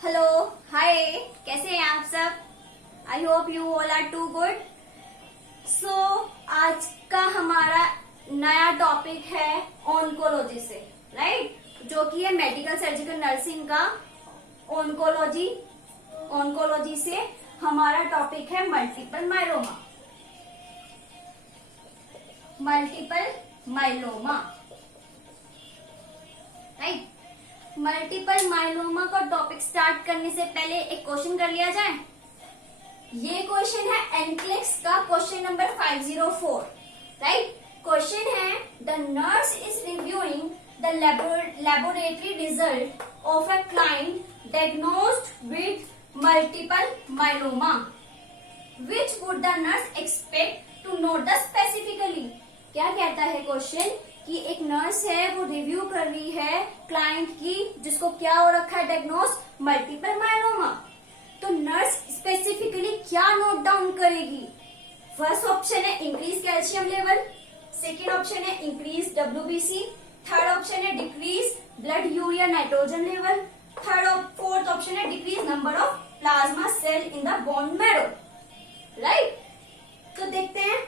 Hello hi, कैसे हैं आप सब। I hope you all are too good. So आज का हमारा नया टॉपिक है ऑन्कोलॉजी से, राइट, जो कि है मेडिकल सर्जिकल नर्सिंग का ऑन्कोलॉजी। ऑन्कोलॉजी से हमारा टॉपिक है multiple myeloma. Multiple myeloma, right. Multiple myeloma का टॉपिक स्टार्ट करने से पहले एक क्वेश्चन कर लिया जाए। ये क्वेश्चन है एनक्लेक्स का क्वेश्चन नंबर 504, राइट। क्वेश्चन है the nurse is reviewing the laboratory result of a client diagnosed with multiple myeloma, which would the nurse expect to note the specifically. क्या कहता है क्वेश्चन कि एक नर्स है, वो रिव्यू कर रही है क्लाइंट की जिसको क्या हो रखा है, डायग्नोस मल्टीपल माइलोमा। तो नर्स स्पेसिफिकली क्या नोट डाउन करेगी। फर्स्ट ऑप्शन है increase calcium level, second option है इंक्रीज WBC, थर्ड ऑप्शन है decrease blood urea nitrogen level, fourth option है decrease number of plasma cell in the bone marrow, right. तो देखते हैं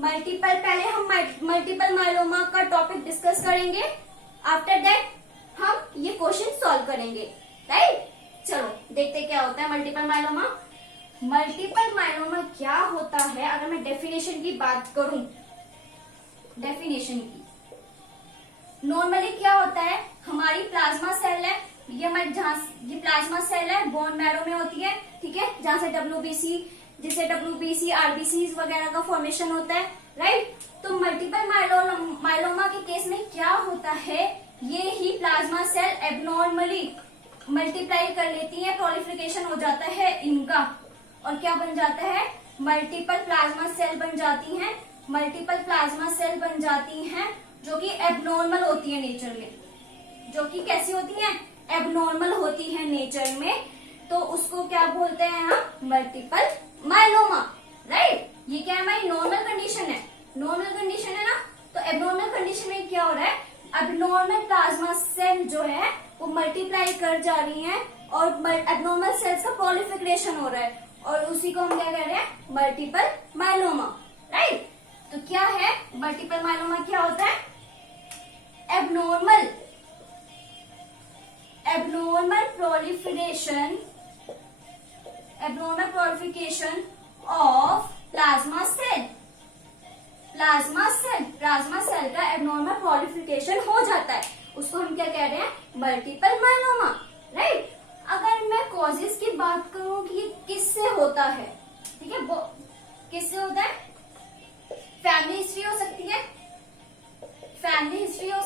पहले हम मल्टीपल माइलोमा का टॉपिक डिस्कस करेंगे, आफ्टर दैट हम ये क्वेश्चन सॉल्व करेंगे, राइट। चलो देखते क्या होता है मल्टीपल माइलोमा। मल्टीपल माइलोमा क्या होता है, अगर मैं डेफिनेशन की बात करूं, डेफिनेशन की, नॉर्मली क्या होता है, हमारी प्लाज्मा सेल है, ये प्लाज्मा सेल है, बोन मैरो में होती है, ठीक है, जहां से WBC RBC वगैरह का फॉर्मेशन होता है, राइट। तो मल्टीपल माइलोमा के केस में क्या होता है, ये ही प्लाज्मा सेल एबनॉर्मली मल्टीप्लाई कर लेती है, प्रोलिफिकेशन हो जाता है इनका, और क्या बन जाता है, मल्टीपल प्लाज्मा सेल बन जाती हैं। मल्टीपल प्लाज्मा सेल बन जाती हैं जो कि एबनॉर्मल होती है नेचर में, जो कि कैसी होती हैं, एबनॉर्मल होती है नेचर में। तो उसको क्या बोलते हैं हम, मल्टीपल माइलोमा, राइट। ये क्या है, हमारी नॉर्मल कंडीशन है, नॉर्मल कंडीशन है ना। तो एबनॉर्मल कंडीशन में क्या हो रहा है, एबनॉर्मल प्लाज्मा सेल जो है वो मल्टीप्लाई कर जा रही हैं और एबनॉर्मल सेल्स का प्रोलिफिकेशन हो रहा है, और उसी को हम क्या कह रहे हैं, मल्टीपल माइलोमा, राइट। तो क्या है मल्टीपल माइलोमा, क्या होता है, abnormal proliferation of plasma cell। Plasma cell का एबनॉर्मल प्रोलिफिकेशन हो जाता है, उसको हम क्या कह रहे हैं, मल्टीपल माइलोमा, राइट। अगर मैं कॉजेज की बात करूं कि ये किससे होता है, ठीक है, किससे होता है, फैमिली हिस्ट्री हो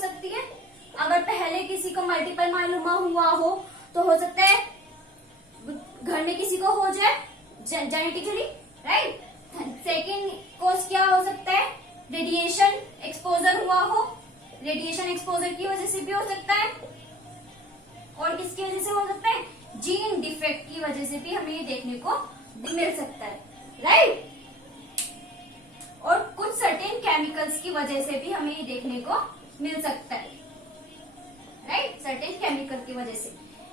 सकती है। अगर पहले किसी को मल्टीपल माइलोमा हुआ हो तो हो सकता है घर में किसी को हो जाए जेनेटिकली, राइट। सेकेंड कॉज क्या हो सकता है, रेडिएशन एक्सपोजर हुआ हो, रेडिएशन एक्सपोजर की वजह से भी हो सकता है, और किसकी वजह से हो सकता है, जीन डिफेक्ट की वजह से भी हमें ये देखने को मिल सकता है, राइट। और कुछ सर्टेन केमिकल्स की वजह से भी हमें ये देखने को मिल सकता है, राइट, सर्टेन केमिकल की वजह से।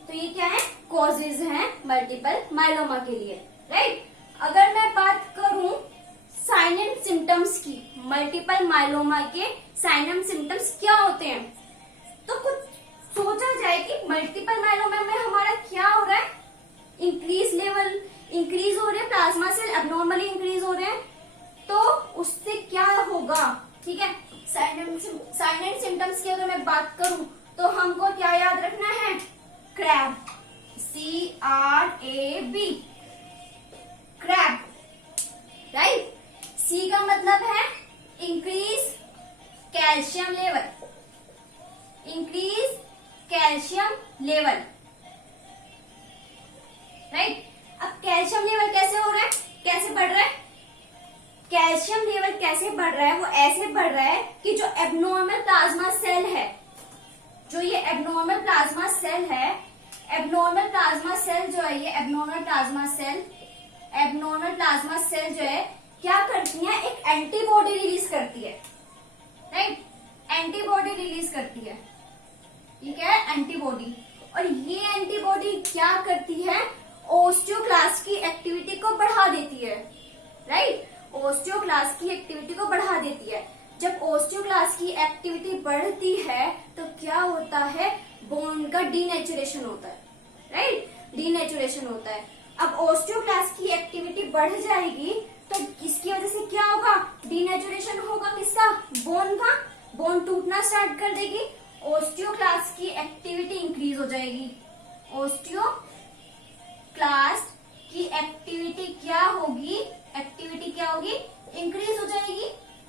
तो ये क्या है, कॉजेज हैं मल्टीपल माइलोमा के लिए, राइट। अगर मैं बात करूं साइन एंड सिम्टम्स की, मल्टीपल माइलोमा के साइन एंड सिम्टम्स क्या होते हैं, तो कुछ सोचा जाए कि मल्टीपल माइलोमा में हमारा क्या हो रहा है, इंक्रीज हो रहे हैं, प्लाज्मा सेल एबनॉर्मली इंक्रीज हो रहे हैं, तो उससे क्या होगा, ठीक है। साइन एंड सिम्टम्स की अगर मैं बात करूं तो हमको क्या याद रखना है, crab, CRAB, crab, right. C का मतलब है इंक्रीज कैल्शियम लेवल, राइट। अब कैल्शियम लेवल कैसे हो रहा है, कैसे बढ़ रहा है, कैल्शियम लेवल कैसे बढ़ रहा है, वो ऐसे बढ़ रहा है कि जो एबनॉर्मल प्लाज्मा सेल है, जो ये एबनॉर्मल प्लाज्मा सेल है, एबनॉर्मल प्लाज्मा सेल जो है, ये एबनॉर्मल प्लाज्मा सेल जो है क्या करती है, एक एंटीबॉडी रिलीज करती है, राइट, एंटीबॉडी रिलीज करती है, ये क्या है, एंटीबॉडी। और ये एंटीबॉडी क्या करती है, ओस्टियोक्लास्ट की एक्टिविटी को बढ़ा देती है, राइट। ओस्टियोक्लास्ट की एक्टिविटी को बढ़ा देती है। जब ओस्टियोक्लास्ट की एक्टिविटी बढ़ती है तो क्या होता है, बोन का डीनेचुरेशन होता है, राइट, डीनेचुरेशन होता है। अब ओस्टियोक्लास्ट की एक्टिविटी बढ़ जाएगी तो इसकी वजह से क्या होगा, डीनेचुरेशन होगा किसका, बोन का, बोन टूटना स्टार्ट कर देगी, ओस्टियोक्लास्ट की एक्टिविटी इंक्रीज हो जाएगी, ओस्टियोक्लास्ट की एक्टिविटी क्या होगी, एक्टिविटी क्या होगी, इंक्रीज हो जाएगी,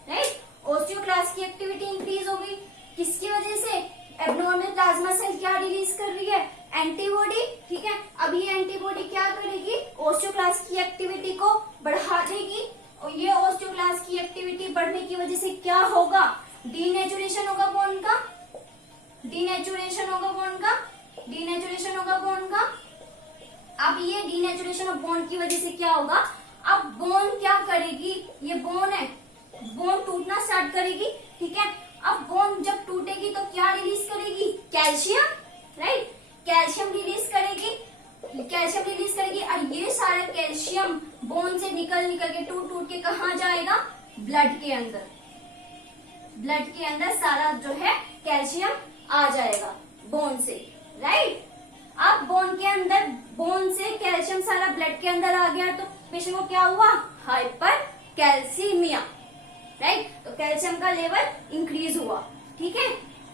राइट। ओस्टियोक्लास्ट की एक्टिविटी इंक्रीज होगी किसकी वजह से, एब्नॉर्मल प्लाज्मा सेल क्या रिलीज कर रही है, एंटीबॉडी, ठीक है। अब ये एंटीबॉडी क्या करेगी, ओस्टियोक्लास्ट की एक्टिविटी को बढ़ा देगी, और ये ओस्टियोक्लास्ट की एक्टिविटी बढ़ने की वजह से क्या होगा, डीनेचुरेशन होगा बोन का, डीनेचुरेशन होगा बोन का, डीनेचुरेशन होगा बोन का। अब ये डीनेचुरेशन ऑफ बोन की वजह से क्या होगा, अब बोन क्या करेगी, ये बोन है, बोन टूटना स्टार्ट करेगी, ठीक है। अब बोन जब टूटेगी तो क्या रिलीज करेगी, कैल्शियम, राइट, कैल्शियम रिलीज करेगी, कैल्शियम रिलीज करेगी, और ये सारा कैल्शियम बोन से निकल के टूट के कहाँ जाएगा, ब्लड के अंदर, ब्लड के अंदर सारा जो है कैल्शियम आ जाएगा बोन से, राइट। अब बोन के अंदर, बोन से कैल्शियम सारा ब्लड के अंदर आ गया तो पेशेंट को क्या हुआ, हाइपर कैल्सीमिया, राइट। तो कैल्शियम का लेवल इंक्रीज हुआ, ठीक है।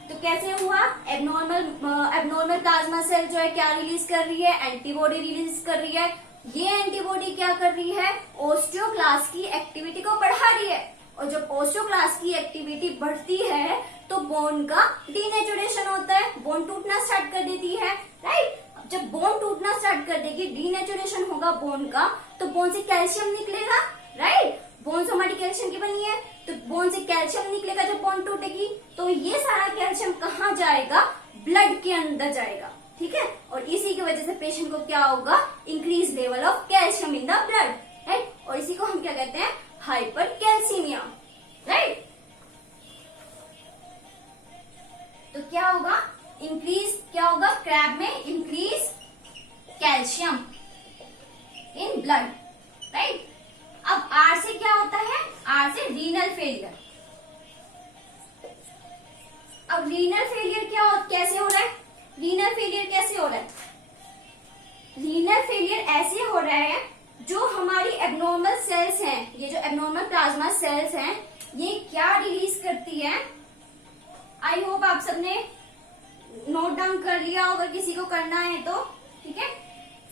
तो कैसे हुआ, एब्नॉर्मल प्लाज्मा सेल जो है क्या रिलीज कर रही है, एंटीबॉडी रिलीज कर रही है। ये एंटीबॉडी क्या कर रही है, ओस्टियोक्लास्ट की एक्टिविटी को बढ़ा रही है, और जब ओस्टियोक्लास्ट की एक्टिविटी बढ़ती है तो बोन का डीनेचुरेशन होता है, बोन टूटना स्टार्ट कर देती है, राइट। जब बोन टूटना स्टार्ट कर देगी, डीनेचुरेशन होगा बोन का, तो बोन से कैल्शियम निकलेगा, राइट। बोन से हमारी कैल्शियम की बनी है, तो बोन से कैल्शियम निकलेगा जब बोन टूटेगी, तो ये सारा कैल्शियम कहाँ जाएगा, ब्लड के अंदर जाएगा, ठीक है। और इसी की वजह से पेशेंट को क्या होगा, increase level of calcium in the blood, right. और इसी को हम क्या कहते हैं, हाइपर कैल्सीमिया, राइट। तो क्या होगा, इंक्रीज क्या होगा, क्रैब में increase calcium in blood, right. अब आर से क्या होता है, आर से रीनल फेलियर। अब रीनल फेलियर कैसे हो रहा है, रीनल फेलियर कैसे हो रहा है, रीनल फेलियर ऐसे हो रहा है, जो हमारी एब्नॉर्मल सेल्स हैं, ये जो एब्नॉर्मल प्लाज्मा सेल्स हैं, ये क्या रिलीज करती है, आई होप आप सबने नोट डाउन कर लिया होगा, किसी को करना है तो, ठीक है।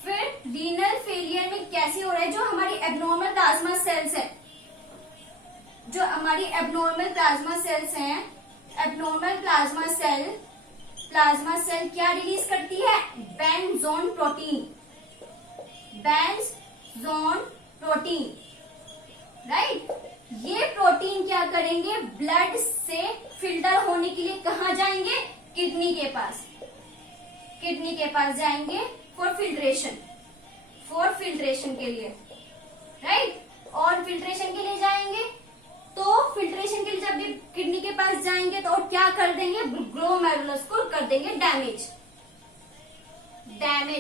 फिर रीनल फेलियर में कैसे हो रहा है, जो हमारी एब्नॉर्मल प्लाज्मा सेल्स है, जो हमारी एब्नॉर्मल प्लाज्मा सेल्स हैं, एब्नॉर्मल प्लाज्मा सेल क्या रिलीज करती है, बेंजोन प्रोटीन, बेंजोन प्रोटीन, राइट। ये प्रोटीन क्या करेंगे, ब्लड से फिल्टर होने के लिए कहाँ जाएंगे, किडनी के पास, किडनी के पास जाएंगे फॉर फिल्ट्रेशन के लिए, राइट। और फिल्ट्रेशन के लिए जाएंगे, तो फिल्ट्रेशन के लिए जब भी किडनी के पास जाएंगे तो और क्या कर देंगे, ग्लोमेरुलस को कर देंगे डैमेज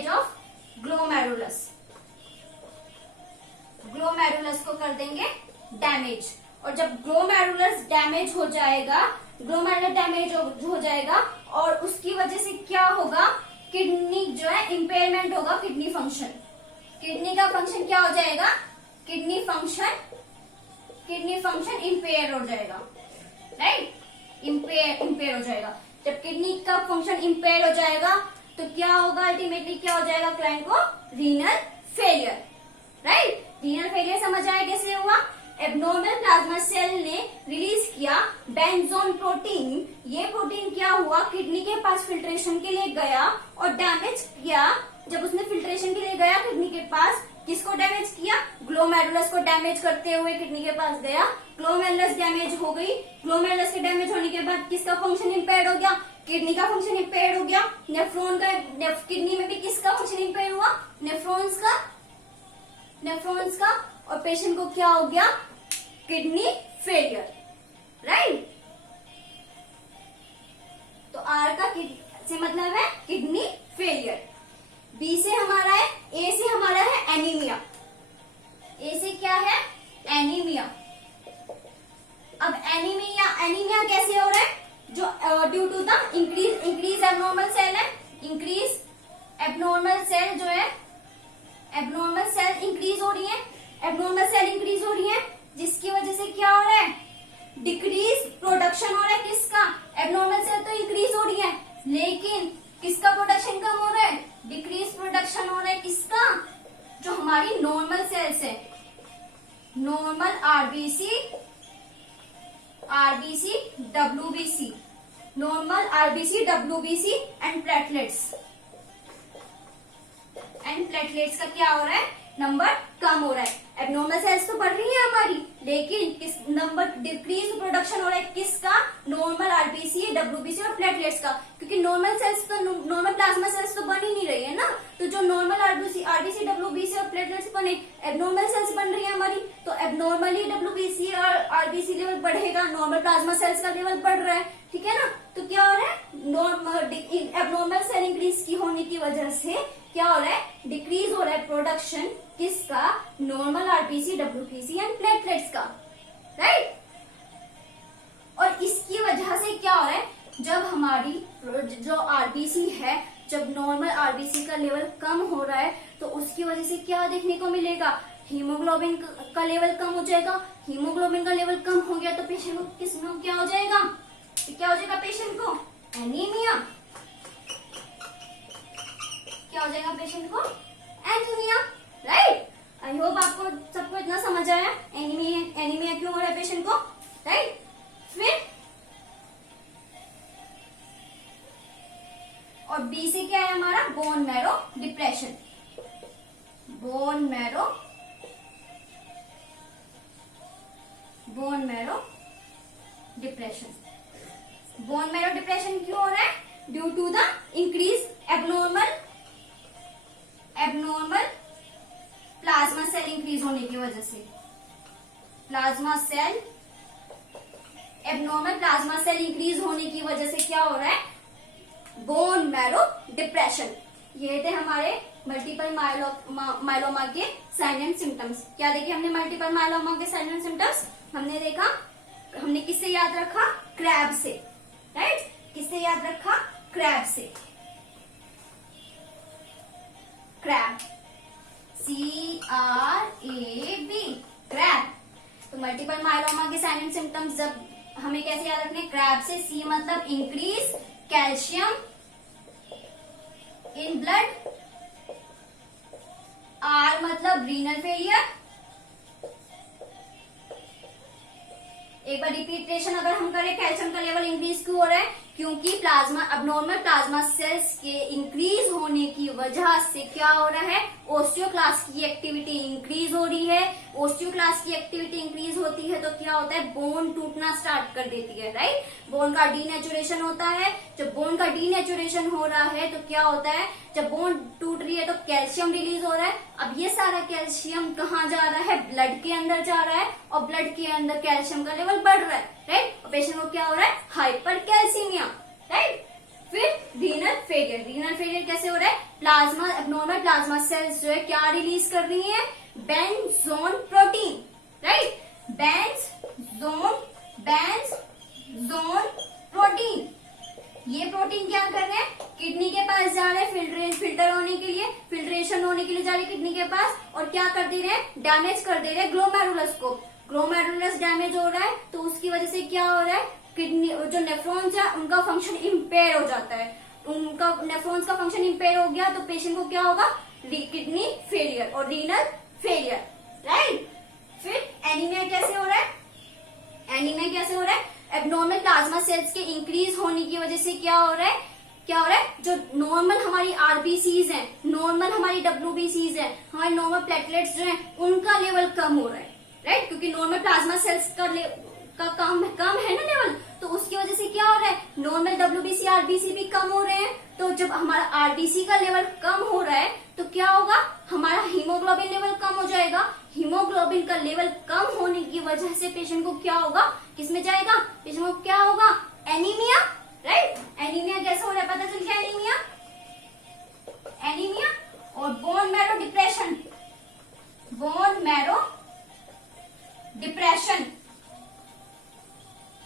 ऑफ ग्लोमेरुलस को कर देंगे डैमेज। और जब ग्लोमेरुलस डैमेज हो जाएगा, ग्लोमेरुलस डैमेज हो जाएगा, और उसकी वजह से क्या होगा, किडनी जो है इंपेयरमेंट होगा, किडनी का फंक्शन क्या हो जाएगा, किडनी फंक्शन इंपेयर हो जाएगा, राइट, इंपेयर हो जाएगा। जब किडनी का फंक्शन इंपेयर हो जाएगा तो क्या होगा, अल्टीमेटली क्या हो जाएगा, क्लाइंट को renal failure, right. Renal failure समझ आया कैसे हुआ, एब्नॉर्मल प्लाज्मा सेल ने रिलीज किया बेंजोन प्रोटीन, ये प्रोटीन क्या हुआ, किडनी के पास फिल्ट्रेशन के लिए गया और डैमेज किया। जब उसने फिल्ट्रेशन के लिए गया किडनी के पास, किसको डैमेज किया, ग्लोमेरुलस को डैमेज करते हुए किडनी के पास गया, ग्लोमेरुलस डैमेज हो गई। ग्लोमेरुलस के डैमेज होने के बाद किसका फंक्शन इम्पेयर्ड हो गया, किडनी का फंक्शन इम्पेयर्ड हो गया। नेफ्रॉन का, किडनी में भी किसका फंक्शन इम्पेयर्ड हुआ, नेफ्रॉन्स का, और पेशेंट को क्या हो गया, किडनी फेलियर, राइट। तो आर का से मतलब है किडनी फेलियर। बी से हमारा है, ए से हमारा है एनीमिया। ए से क्या है? एनीमिया। अब एनीमिया कैसे हो रहा है? जो due to the increase abnormal cell है, इंक्रीज एबनॉर्मल सेल जो है, एबनॉर्मल सेल इंक्रीज हो रही है, एबनॉर्मल सेल इंक्रीज हो रही है, जिसकी वजह से क्या हो रहा है? डिक्रीज प्रोडक्शन हो रहा है। किसका? एबनॉर्मल सेल तो इंक्रीज हो रही है, लेकिन किसका प्रोडक्शन कम हो रहा है? डिक्रीज प्रोडक्शन हो रहा है। किसका? जो हमारी नॉर्मल सेल्स है, normal RBC, WBC, normal RBC, WBC and platelets का क्या हो रहा है? नंबर कम हो रहा है। एबनॉर्मल सेल्स तो बढ़ रही है हमारी, लेकिन किस नंबर डिक्रीज प्रोडक्शन हो रहा है? किसका? नॉर्मल आरबीसी, डब्ल्यूबीसी और प्लेटलेट्स का, क्योंकि नॉर्मल सेल्स तो, नॉर्मल प्लाज्मा सेल्स तो बन ही नहीं रही है ना। तो जो नॉर्मल आरबीसी, डब्ल्यूबीसी और प्लेटलेट्स बने, एबनॉर्मल सेल्स बन रही है हमारी, तो एबनॉर्मली डब्ल्यूबीसी और आरबीसी लेवल बढ़ेगा, नॉर्मल प्लाज्मा सेल्स का लेवल बढ़ रहा है। ठीक है ना? तो क्या हो रहा है? एबनॉर्मल सेल इंक्रीज की होने की वजह से क्या हो रहा है? डिक्रीज हो रहा है प्रोडक्शन। किसका? Normal RBC, WBC and platelets का, राइट। और इसकी वजह से क्या हो रहा है? जब हमारी जो आरबीसी है, जब नॉर्मल आरबीसी का लेवल कम हो रहा है, तो उसकी वजह से क्या देखने को मिलेगा? हीमोग्लोबिन का लेवल कम हो जाएगा। हीमोग्लोबिन का लेवल कम हो गया तो पेशेंट को किसमें क्या हो जाएगा? क्या हो जाएगा पेशेंट को? एनीमिया। क्या हो जाएगा पेशेंट को? Anaemia, right. आई होप आपको सबको इतना समझ आया एनीमिया क्यों हो रहा है पेशेंट को, राइट। फिर और बी से क्या है हमारा? Bone marrow depression. Bone marrow depression. Bone marrow depression क्यों हो रहा है? Due to the increase abnormal plasma cell increase होने की वजह से, एबनॉर्मल प्लाज्मा सेल इंक्रीज होने की वजह से क्या हो रहा है? Bone marrow depression. ये थे हमारे मल्टीपल माइलोमा के साइन एंड सिम्टम्स। क्या देखे हमने मल्टीपल माइलोमा के साइन एंड सिम्टम्स? हमने किससे याद रखा? क्रैब से, राइट। किससे याद रखा? क्रैब से। Crab, CRAB, crab. तो मल्टीपल माइलोमा के साइन एंड सिम्टम्स जब हमें कैसे याद रखने? क्रैब से। C मतलब increase calcium in blood, R मतलब रीनल फेलियर। एक बार रिपीटेशन अगर हम करें, कैल्शियम का लेवल इंक्रीज क्यों हो रहा है? क्योंकि अबनॉर्मल प्लाज्मा सेल्स के इंक्रीज होने की वजह से क्या हो रहा है? ओस्टियोक्लास्ट की एक्टिविटी इंक्रीज हो रही है। ओस्टियोक्लास्ट की एक्टिविटी इंक्रीज होती है तो क्या होता है? बोन टूटना स्टार्ट कर देती है, राइट। बोन का डीनेचुरेशन होता है। जब बोन का डीनेचुरेशन हो रहा है तो क्या होता है? जब बोन टूट रही है तो कैल्शियम रिलीज हो रहा है। अब ये सारा कैल्शियम कहाँ जा रहा है? ब्लड के अंदर जा रहा है, और ब्लड के अंदर कैल्शियम का लेवल बढ़ रहा है, राइट। और पेशेंट को क्या हो रहा है? Hyper calcaemia, right. फिर रीनल फेलियर। रीनल फेलियर कैसे हो रहा है? एबनॉर्मल प्लाज्मा सेल्स जो है क्या रिलीज कर रही है? Bence Jones protein, right. बेंजोन प्रोटीन। ये प्रोटीन क्या कर रहे हैं? किडनी के पास जा रहे हैं फिल्टर होने के लिए, फिल्ट्रेशन होने के लिए जा रहे हैं किडनी के पास, और क्या कर दे रहे हैं? डैमेज कर दे रहे हैं ग्लोमेरुलस को। ग्लोमेरुलस डैमेज हो रहा है तो उसकी वजह से क्या हो रहा है? किडनी जो नेफ्रॉन्स है उनका फंक्शन इम्पेयर हो जाता है। उनका नेफ्रॉन्स का फंक्शन इम्पेयर हो गया तो पेशेंट को क्या होगा? किडनी फेलियर और रीनल फेलियर, राइट। फिर एनीमिया कैसे हो रहा है? एनीमिया कैसे हो रहा है? एबनॉर्मल प्लाज्मा सेल्स के इंक्रीज होने की वजह से क्या हो रहा है? जो नॉर्मल हमारी आरबीसीज हैं, नॉर्मल हमारी डब्ल्यूबीसीज हैं, हमारे नॉर्मल प्लेटलेट्स जो हैं, उनका लेवल कम हो रहा है, राइट। क्योंकि नॉर्मल प्लाज्मा सेल्स का कम है ना लेवल, तो उसकी वजह से क्या हो रहा है? नॉर्मल डब्ल्यूबीसी, आरबीसी भी कम हो रहे हैं। तो जब हमारा आरबीसी का लेवल कम हो रहा है तो क्या होगा? हमारा हीमोग्लोबिन लेवल कम हो जाएगा। हीमोग्लोबिन का लेवल कम होने की वजह से पेशेंट को क्या होगा? किसमें जाएगा? पेशेंट को क्या होगा? Anaemia, right. एनीमिया कैसे हो रहा है पता चल गया, एनीमिया, एनीमिया। और bone marrow depression, bone marrow depression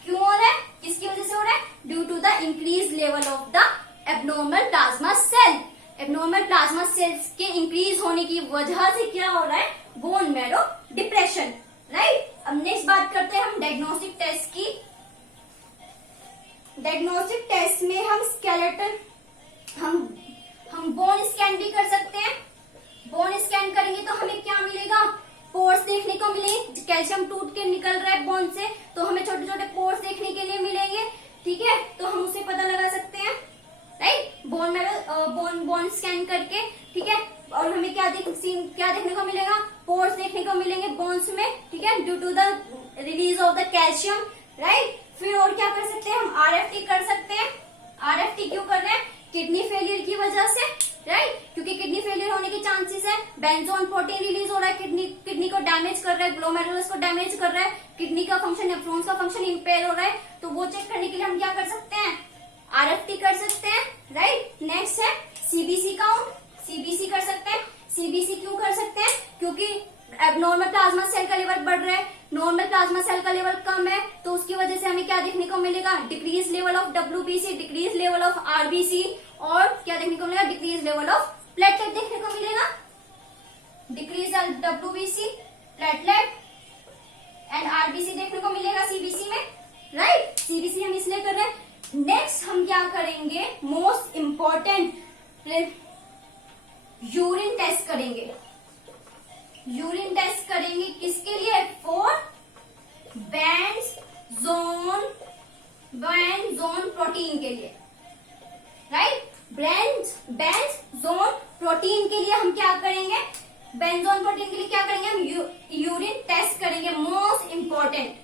क्यों हो रहा है, किसकी वजह से हो रहा है, due to the increase level of the abnormal plasma cell. Abnormal plasma cells के इंक्रीज होने की वजह से क्या हो रहा है, बोन मैरो डिप्रेशन, राइट। अब नेक्स्ट बात करते हैं हम डायग्नोस्टिक टेस्ट की। डायग्नोस्टिक टेस्ट में हम स्केलेटल, हम बोन स्कैन भी कर सकते हैं। बोन स्कैन करेंगे तो हमें क्या मिलेगा, पोर्स देखने को मिलेंगे। कैल्शियम टूट के निकल रहा है बोन से तो हमें छोटे छोटे पोर्स देखने के लिए मिलेंगे, ठीक है। तो हम उसे पता लगा सकते हैं, राइट, बोन में बोन स्कैन करके, ठीक है। और हमें क्या देखने को मिलेगा, पोर्स देखने को मिलेंगे बोन्स में, ठीक है, due to the release of the calcium, right. फिर और क्या कर सकते हैं, हम आरएफटी कर सकते हैं। आरएफटी क्यों कर रहे हैं, किडनी फेलियर की वजह से, राइट, क्योंकि किडनी फेलियर होने के चांसेस है। बेंजोन प्रोटीन रिलीज हो रहा है, किडनी को डैमेज कर रहा है, ग्लोमेरुलस को डैमेज कर रहा है, किडनी का फंक्शन, नेफ्रॉन्स का फंक्शन इंपेयर हो रहा है। तो वो चेक करने के लिए हम क्या कर सकते हैं, आरएफटी कर सकते हैं, राइट। नेक्स्ट है सीबीसी काउंट, सीबीसी कर सकते हैं। सीबीसी क्यों कर सकते हैं, क्योंकि एबनॉर्मल प्लाज्मा सेल का लेवल बढ़ रहा है, नॉर्मल प्लाज्मा सेल का लेवल कम है, तो उसकी वजह से हमें क्या देखने को मिलेगा, decrease level of WBC, decrease level of RBC, और क्या देखने को मिलेगा, डिक्रीज लेवल ऑफ प्लेटलेट देखने को मिलेगा। Decrease WBC, platelet and RBC देखने को मिलेगा सीबीसी में, राइट। सीबीसी हम इसलिए कर रहे हैं। नेक्स्ट हम क्या करेंगे, मोस्ट इंपॉर्टेंट यूरिन टेस्ट करेंगे। यूरिन टेस्ट करेंगे किसके लिए, फॉर बेंजोन प्रोटीन के लिए, राइट। बेंजोन प्रोटीन के लिए हम क्या करेंगे, बेंजोन प्रोटीन के लिए क्या करेंगे, हम यूरिन टेस्ट करेंगे, most important,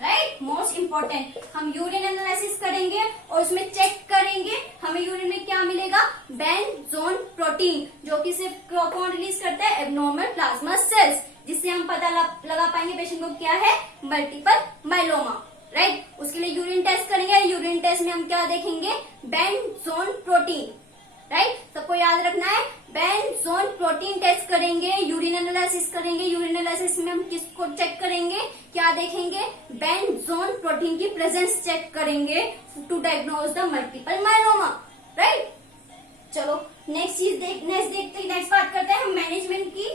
right, most important. हम यूरिन एनालिसिस करेंगे और उसमें चेक करेंगे हमें यूरिन में क्या मिलेगा, बेंजोन प्रोटीन, जो कि सिर्फ कौन रिलीज करता है, एब्नॉर्मल प्लाज्मा सेल्स, जिससे हम पता लगा पाएंगे पेशेंट को क्या है, मल्टीपल माइलोमा, राइट। उसके लिए यूरिन टेस्ट करेंगे। यूरिन टेस्ट में हम क्या देखेंगे, बेंजोन प्रोटीन, राइट। सबको याद रखना है, बेंजोन प्रोटीन टेस्ट करेंगे, यूरिन एनालिसिस करेंगे। यूरिन एनालिसिस में हम किसको चेक करेंगे, क्या देखेंगे, बेंजोन प्रोटीन की प्रेजेंस चेक करेंगे to diagnose the multiple myeloma, right. चलो नेक्स्ट बात करते हैं हम मैनेजमेंट की।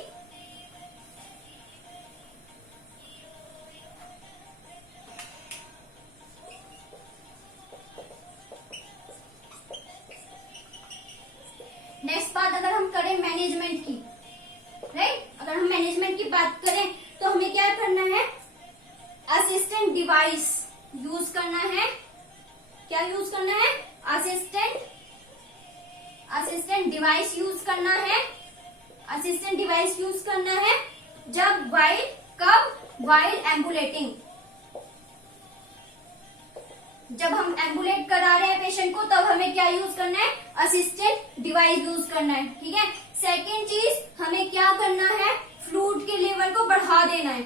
नेक्स्ट बात अगर हम करें मैनेजमेंट की, राइट, अगर हम मैनेजमेंट की बात करें तो हमें क्या करना है, असिस्टेंट डिवाइस यूज करना है। क्या यूज करना है, असिस्टेंट डिवाइस यूज करना है। असिस्टेंट डिवाइस यूज करना है जब वाइल एम्बुलेटिंग, जब हम एम्बुलेट करा रहे हैं पेशेंट को तब हमें क्या यूज करना है, असिस्टेंट डिवाइस यूज करना है, ठीक है। सेकेंड चीज हमें क्या करना है, फ्लूइड के लेवल को बढ़ा देना है।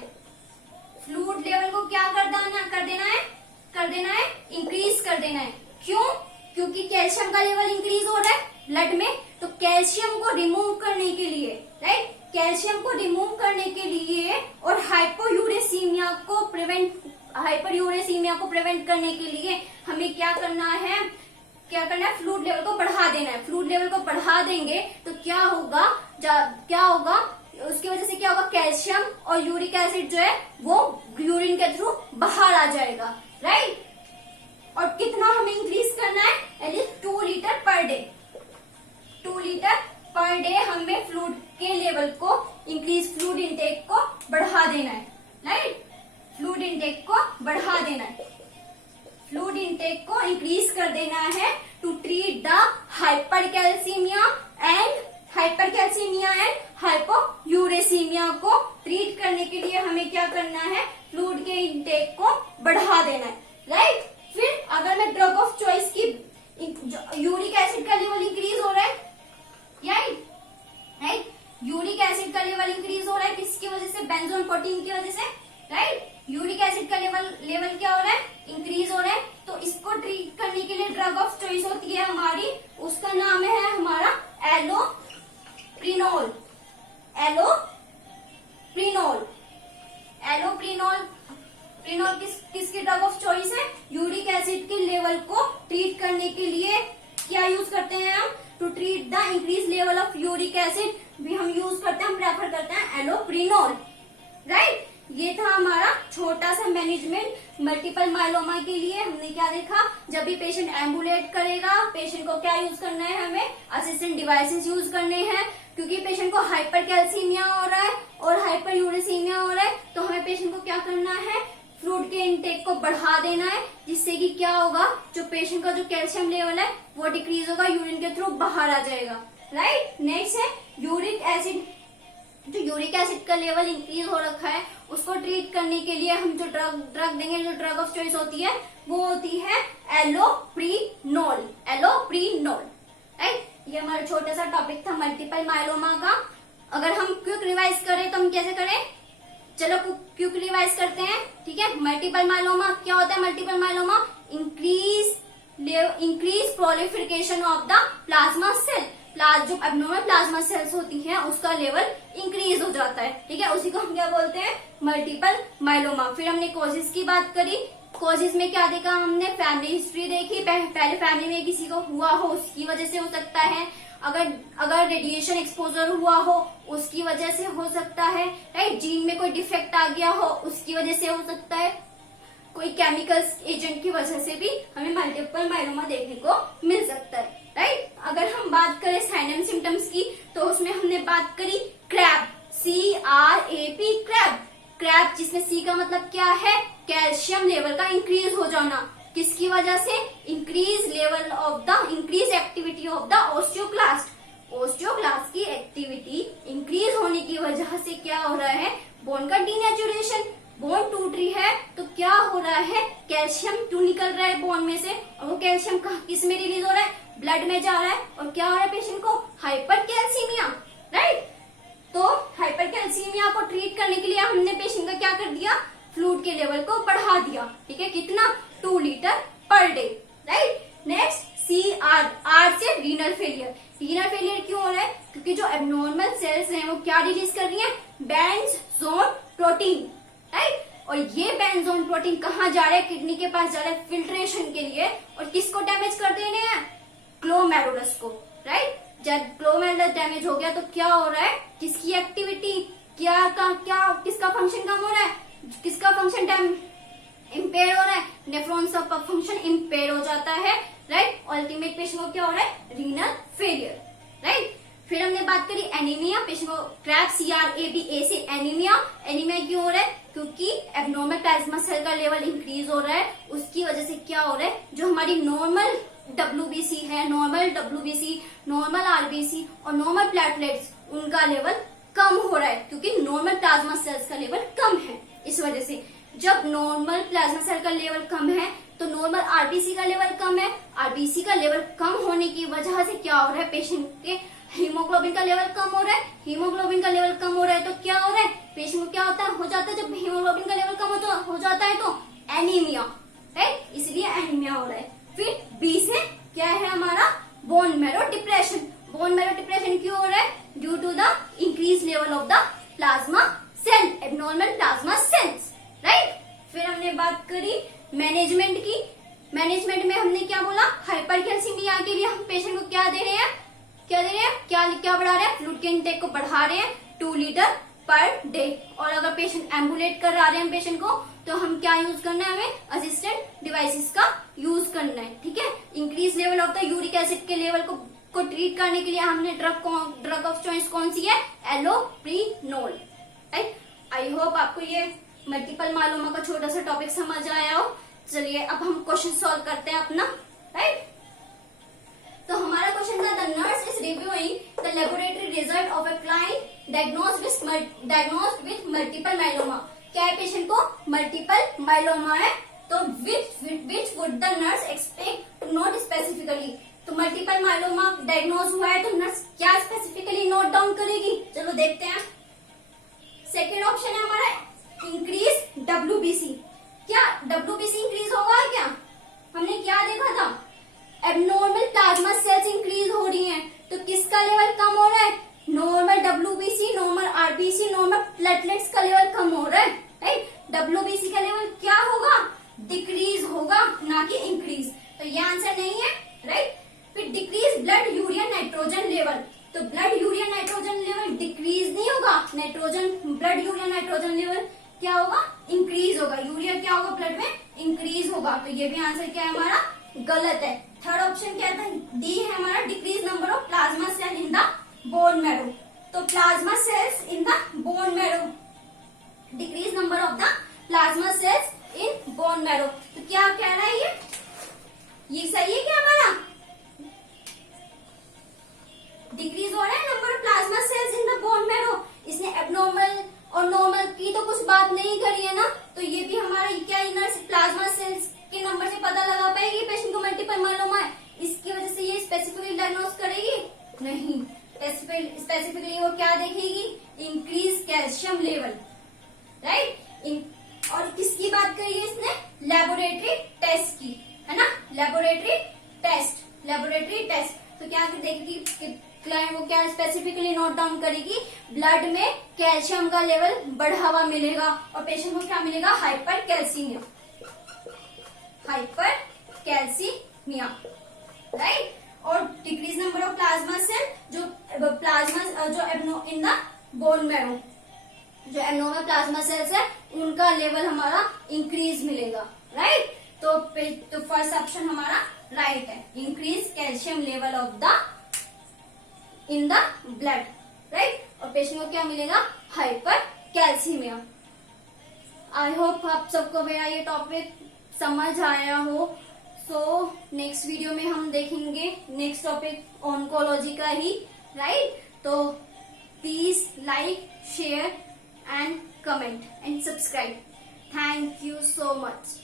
फ्लूइड लेवल को क्या कर देना है, इंक्रीज कर देना है। क्यों, क्योंकि कैल्शियम का लेवल इंक्रीज हो रहा है ब्लड में, तो कैल्शियम को रिमूव करने के लिए, राइट, कैल्शियम को रिमूव करने के लिए और हाइपोयूरेसीमिया को प्रिवेंट करने के लिए हमें क्या करना है, फ्लूइड लेवल को बढ़ा देना है। फ्लूइड लेवल को बढ़ा देंगे तो क्या होगा, उसकी वजह से क्या होगा, कैल्शियम और यूरिक एसिड जो है वो यूरिन के थ्रू बाहर आ जाएगा, राइट। और कितना हमें इंक्रीज करना है, at least 2 litre per day. 2 litre per day हमें फ्लूइड के लेवल को इंक्रीज, फ्लूइड इंटेक को बढ़ा देना है, राइट। फ्लूइड इंटेक को बढ़ा देना है, फ्लूइड इंटेक को इंक्रीज कर देना है to treat the hypercalcemia and hypouricemia को ट्रीट करने के लिए हमें क्या करना है, फ्लूइड के इंटेक को बढ़ा देना है, राइट। फिर अगर मैं ड्रग ऑफ चॉइस की, यूरिक एसिड का लेवल इंक्रीज हो रहा है, राइट, यूरिक एसिड का लेवल इंक्रीज हो रहा है किसकी वजह से, बेंजोन प्रोटीन की वजह से, राइट। यूरिक एसिड का लेवल क्या हो रहा है, इंक्रीज हो रहा है। तो तो इसको ट्रीट करने के लिए ड्रग ऑफ चॉइस होती है हमारी, उसका नाम है हमारा एलोप्रिनोल। प्रिनोल किसकी ड्रग ऑफ चॉइस है? यूरिक एसिड के लेवल को ट्रीट करने के लिए क्या यूज करते हैं हम? To treat the increase level of uric acid भी हम यूज करते हैं, हम प्रेफर करते हैं एलोप्रिनोल, राइट। ये था हमारा छोटा सा मैनेजमेंट मल्टीपल माइलोमा के लिए। हमने क्या देखा, जब भी पेशेंट एम्बुलेट करेगा, पेशेंट को क्या यूज करना है? हमें असिस्टेंट डिवाइसेस यूज करने हैं, क्योंकि पेशेंट को हाइपर कैल्सीमिया हो रहा है और हाइपर यूरेसीमिया हो रहा है, तो हमें पेशेंट को क्या करना है? फ्लूइड के इनटेक को बढ़ा देना है, जिससे कि क्या होगा, जो पेशेंट का जो कैल्शियम लेवल है वो डिक्रीज होगा, यूरिन के थ्रू बाहर आ जाएगा, राइट। नेक्स्ट है यूरिक एसिड। जो यूरिक एसिड का लेवल इंक्रीज हो रखा है उसको ट्रीट करने के लिए हम जो ड्रग देंगे, जो ड्रग ऑफ चॉइस होती है वो होती है एलोप्रिनोल, राइट। ये हमारा छोटा सा टॉपिक था मल्टीपल माइलोमा का। अगर हम क्विक रिवाइज करें तो हम कैसे करें? चलो क्विक रिवाइज करते हैं, ठीक है। मल्टीपल माइलोमा क्या होता है? Multiple myeloma increase proliferation of the plasma cell. जो एब्नॉर्मल प्लाज्मा सेल्स होती हैं उसका लेवल इंक्रीज हो जाता है, ठीक है। उसी को हम क्या बोलते हैं? Multiple myeloma. फिर हमने कॉजेज की बात करी। कॉजेज में क्या देखा हमने? फैमिली हिस्ट्री देखी, पहले फैमिली में किसी को हुआ हो उसकी वजह से हो सकता है, अगर रेडिएशन एक्सपोजर हुआ हो उसकी वजह से हो सकता है, राइट। जीन में कोई डिफेक्ट आ गया हो उसकी वजह से हो सकता है, कोई केमिकल्स एजेंट की वजह से भी हमें मल्टीपल माइलोमा देखने को मिल सकता है, राइट। अगर हम बात करें साइन एंड सिम्टम्स की तो उसमें हमने बात करी क्रैब, CRAP, क्रैब, जिसमें C का मतलब क्या है? कैल्शियम लेवल का इंक्रीज हो जाना। किसकी वजह से? Increase activity of the osteoclast की एक्टिविटी इंक्रीज होने की वजह से क्या हो रहा है? बोन का डीनेचुरेशन। बोन टूट रही है तो क्या हो रहा है? कैल्शियम निकल रहा है बोन में से, और वो कैल्शियम किस में रिलीज हो रहा है? ब्लड में जा रहा है, और क्या हो रहा है पेशेंट को? Hyper calcaemia, right. तो हाइपर कैल्सीमिया को ट्रीट करने के लिए हमने पेशेंट का क्या कर दिया? फ्लूइड के लेवल को बढ़ा दिया, ठीक है। कितना? 2 litre per day, right. Next CR से रीनल फेलियर। रीनल फेलियर क्यों हो रहा है? क्योंकि जो एब्नॉर्मल सेल्स हैं वो क्या रिलीज कर रही है? Bence Jones protein, right. और ये बेंजोन प्रोटीन कहाँ जा रहा है? किडनी के पास जा रहा है फिल्ट्रेशन के लिए, और किसको डैमेज कर दे रहे हैं? ग्लोमेरुलस को, राइट। जब ग्लोमेरुलस डैमेज हो गया तो क्या हो रहा है? किसकी एक्टिविटी किसका फंक्शन कम हो रहा है? किसका फंक्शन इम्पेयर हो रहा है? नेफ्रॉन्स का फंक्शन इम्पेयर हो जाता है, राइट। अल्टीमेट पेशेंट को क्या हो रहा है? Renal failure, right. फिर हमने बात करी एनीमिया। पेशेंट को क्रैब, CRAB से एनीमिया क्यों हो रहा है? क्योंकि एब्नॉर्मल प्लाज्मा सेल का लेवल इंक्रीज हो रहा है, उसकी वजह से क्या हो रहा है? जो हमारी नॉर्मल WBC है, नॉर्मल RBC और नॉर्मल प्लेटलेट्स, उनका लेवल कम हो रहा है, क्योंकि नॉर्मल प्लाज्मा सेल्स का लेवल कम है। इस वजह से जब नॉर्मल प्लाज्मा सेल का लेवल कम है तो नॉर्मल RBC का लेवल कम है। RBC का लेवल कम होने की वजह से क्या हो रहा है? पेशेंट के हीमोग्लोबिन का लेवल कम हो रहा है। हीमोग्लोबिन का लेवल कम हो रहा है तो क्या हो रहा है? पेशेंट को क्या हो जाता है? जब हीमोग्लोबिन का लेवल कम हो जाता है तो एनीमिया, राइट। इसलिए एनीमिया हो रहा है। फिर B से क्या है हमारा? Bone marrow depression. Bone marrow depression क्यों हो रहा है? Due to the increase level of the plasma cell, abnormal plasma cells, right. फिर हमने बात करी मैनेजमेंट की। मैनेजमेंट में हमने क्या बोला? हाइपर कैल्सीमिया के लिए हम पेशेंट को क्या दे रहे हैं? क्या बढ़ा रहे हैं? फ्लूइड के इनटेक को बढ़ा रहे हैं 2 लीटर पर डे। और अगर पेशेंट एम्बुलेट कर रहे हैं पेशेंट को, तो हम क्या यूज करना है? हमें असिस्टेंट डिवाइसेस का यूज करना है, ठीक है। Increase level of the uric acid के लेवल को ट्रीट करने के लिए हमने ड्रग ऑफ चॉइस कौन सी है? एलोप्रिनोल, राइट। आई होप आपको ये मल्टीपल माइलोमा का छोटा सा टॉपिक समझ आया हो। चलिए अब हम क्वेश्चन सॉल्व करते हैं अपना, राइट। तो हमारा क्वेश्चन था, the nurse is reviewing the laboratory result of a client diagnosed with multiple myeloma. क्या है? पेशेंट को मल्टीपल माइलोमा है, तो which would the nurse expect to note specifically. तो मल्टीपल माइलोमा डायग्नोज हुआ है तो नर्स क्या स्पेसिफिकली नोट डाउन करेगी? चलो देखते हैं। सेकेंड ऑप्शन है हमारा इंक्रीज WBC। क्या WBC इंक्रीज होगा क्या? हमने क्या देखा था, एबनॉर्मल प्लाज्मा सेल्स इंक्रीज हो रही हैं, तो किसका लेवल कम हो रहा है, normal WBC, normal RBC, normal platelets का लेवल कम हो रहा है, राइट। डब्ल्यूबीसी का लेवल क्या होगा, डिक्रीज होगा, ना कि इंक्रीज, तो ये आंसर नहीं है, राइट। फिर decrease blood urea nitrogen level, तो blood urea nitrogen level decrease नहीं होगा, nitrogen blood urea nitrogen level क्या होगा, इंक्रीज होगा, यूरिया क्या होगा ब्लड में, इंक्रीज होगा, तो ये भी आंसर क्या है हमारा, गलत है। थर्ड ऑप्शन क्या था, डी है हमारा, decrease number of plasma cell in the bone marrow, तो plasma cells in the bone marrow, decrease number of the plasma cells in bone marrow, तो क्या कह रहा है ये सही है क्या हमारा, डिक्रीज हो रहा है number of plasma cells in the bone marrow, इसने एबनॉर्मल और नॉर्मल की तो कुछ बात नहीं करी है ना, तो ये भी हमारा क्या इनर प्लाज्मा सेल्स के नंबर से पता लगा पाएगी पेशेंट को मल्टीपल माइलोमा है, इसकी वजह से ये स्पेसिफिकली डायग्नोस करेगी नहीं, स्पेसिफिकली वो क्या देखेगी, इंक्रीज कैल्शियम लेवल, राइट। और किसकी बात करी है इसने, लेबोरेटरी टेस्ट की, है ना, लेबोरेटरी टेस्ट, तो क्या देखेगी क्लाइंट, वो क्या स्पेसिफिकली नोट डाउन करेगी, ब्लड में कैल्शियम का लेवल बढ़ावा मिलेगा और पेशेंट को क्या मिलेगा, हाइपर कैल्सीमिया, राइट। और decrease number of plasma cell, जो प्लाज्मा जो इन द बोन मैरो, जो एबनॉर्मल प्लाज्मा सेल्स है उनका लेवल हमारा इंक्रीज मिलेगा, राइट। तो फर्स्ट ऑप्शन हमारा राइट है, increase calcium level of the in the blood, right. और पेशेंट को क्या मिलेगा, हाइपर कैल्सीमिया। आई होप आप सबको मेरा ये टॉपिक समझ आया हो। सो नेक्स्ट वीडियो में हम देखेंगे नेक्स्ट टॉपिक ऑन्कोलॉजी का ही, राइट। तो please like, share and comment and subscribe. Thank you so much.